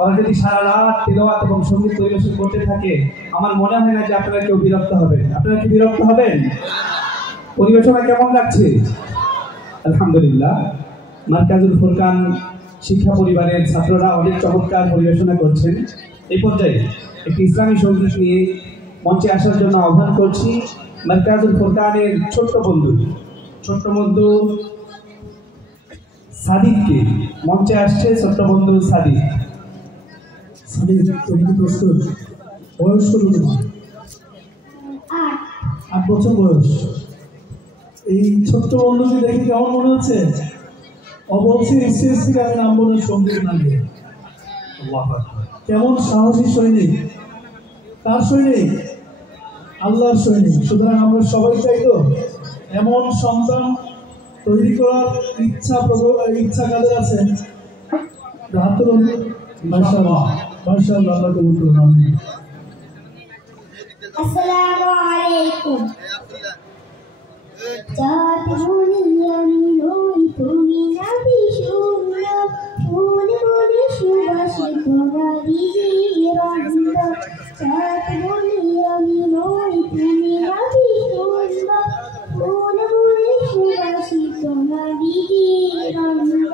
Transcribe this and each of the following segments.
ওরা যদি সারা রাত তেলাওয়াত এবং সঙ্গীত পরিবেশন করতে থাকে, আমার মনে হয় না যে আপনারা কেউ বিরক্ত হবেন। আপনারা কি বিরক্ত হবেন? পরিবেশনা কেমন লাগছে? আলহামদুলিল্লাহ, মারকাজুল ফুরকান শিক্ষা পরিবারের ছাত্ররা অনেক চমৎকার পরিবেশনা করছেন। এই পর্যায়ে একটি ইসলামী সঙ্গীত নিয়ে মঞ্চে আসার জন্য আহ্বান করছি মারকাজুল ফুরকানের ছোট্ট বন্ধু সাদিককে। মঞ্চে আসছে ছোট্ট বন্ধু সাদিক। সাদিক, তুমি কি প্রস্তুত? বয়স কত তোমার? 8 বছর বয়স। এই ছোট্ট বন্ধুকে দেখে কেমন মনে হচ্ছে? অবলছি স্টেজ থেকে আমি নাম বলে সঙ্গীত নামবে। কেমন সাহসী সৈনিক! কার সৈনিক? আল্লাহর সৈনিক। সুতরাং আমরা সবাই চাইতো এমন সন্তান তৈরি করার ইচ্ছা কাদের আছে? মাশাআল্লাহ, মাশাআল্লাহ, আল্লাহ কবুল করুন। আমিন। আসসালামু আলাইকুম। চাঁদ বলে আমি নই, তুমি নাবি সুন্দর, ফুল বলে সুবাসিত নারী রন্ধ। চাঁদ বলে আমি নই, তুমি নাবি সুন্দর, ফুল বলে সুবাসিত নারী রন্ধ।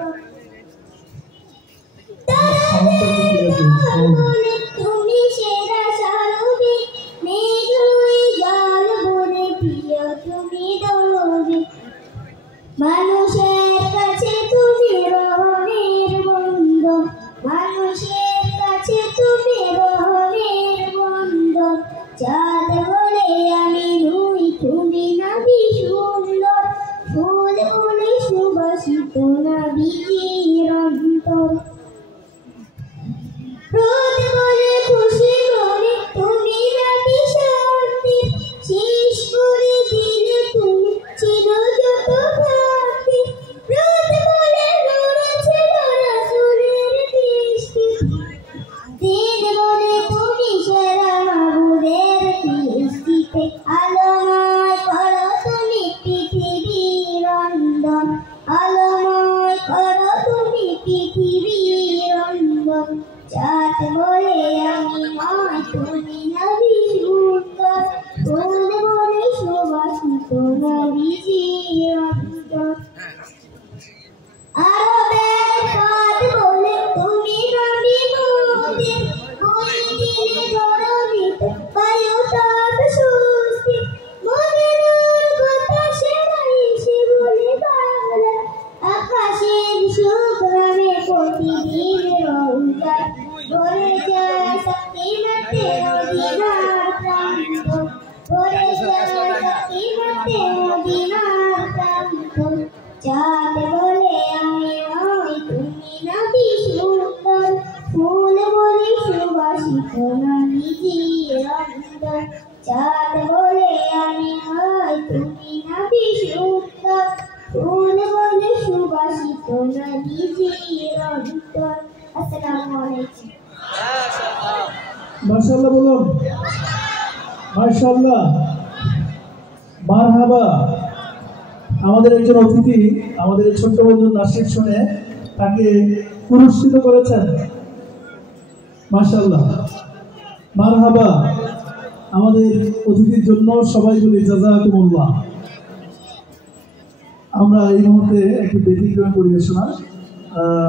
তুমি সেরা সারবি, মেঘুই জল বলে প্রিয় তুমি দৌড়বে। মানুষের কাছে তুমি রহমের বন্ধু, মানুষের কাছে তুমি রহমের বন্ধু। চাঁদ বলে আমি নই, তুমি নাবি সুন্দর, ফুল বলে সুবাসিত নাবির অন্তর। রোদ বলে খুশি করে তুমি নাবি শান্তি, শেষ করে দিলে তুমি ছিল যত ভ্রান্তি। রোদ বলে নূরে ছিল রাসূলের দৃষ্টি, দিন বলে তুমি সেরা মাবুদের সৃষ্টিতে। আলোময় করো তুমি পৃথিবীর অন্ধন, আলোময় করো তুমি পৃথিবীর অন্ধন। চাঁদ বলে আমি নই, তুমি নাবি সুন্দর, ফুল বলে সুবাসিত নাবির অন্তর। আরবের চাঁদ বলে তুমি নাবি মোদের, ওই দিনে ধরণীতে বায়ু তাপ স্বস্তি। মনের বাতাসে এসে বলে বাংলা, আকাশের শুক্রাণে প্রতিদিন রৌদ্র ভরে যায় শক্তিমতে মদিনার প্রান্ত, ভরে যায় শক্তিমতে মদিনার প্রান্ত। চাঁদ বলে আমি নই, তুমি নাবি সুন্দর, ফুল বলে সুবাসিত নাবির অন্তর। চাঁদ বলে আমি নই, তুমি নাবি সুন্দর, ফুল বলে সুবাসিত নাবির অন্তর। আসসালামু আলাইকুম। মাশাআল্লাহ বলুন, মাশাআল্লাহ, মারহাবা। আমাদের একজন অতিথি আমাদের এই ছোট্ট বন্ধু নাসির শুনে তাকে পুরস্কৃত করেছেন। মাশাআল্লাহ, মারহাবা। আমাদের অতিথির জন্য সবাই বলি জাযাকুমুল্লাহ। আমরা এই মুহূর্তে একটি ব্যতিক্রম পরিবেশনা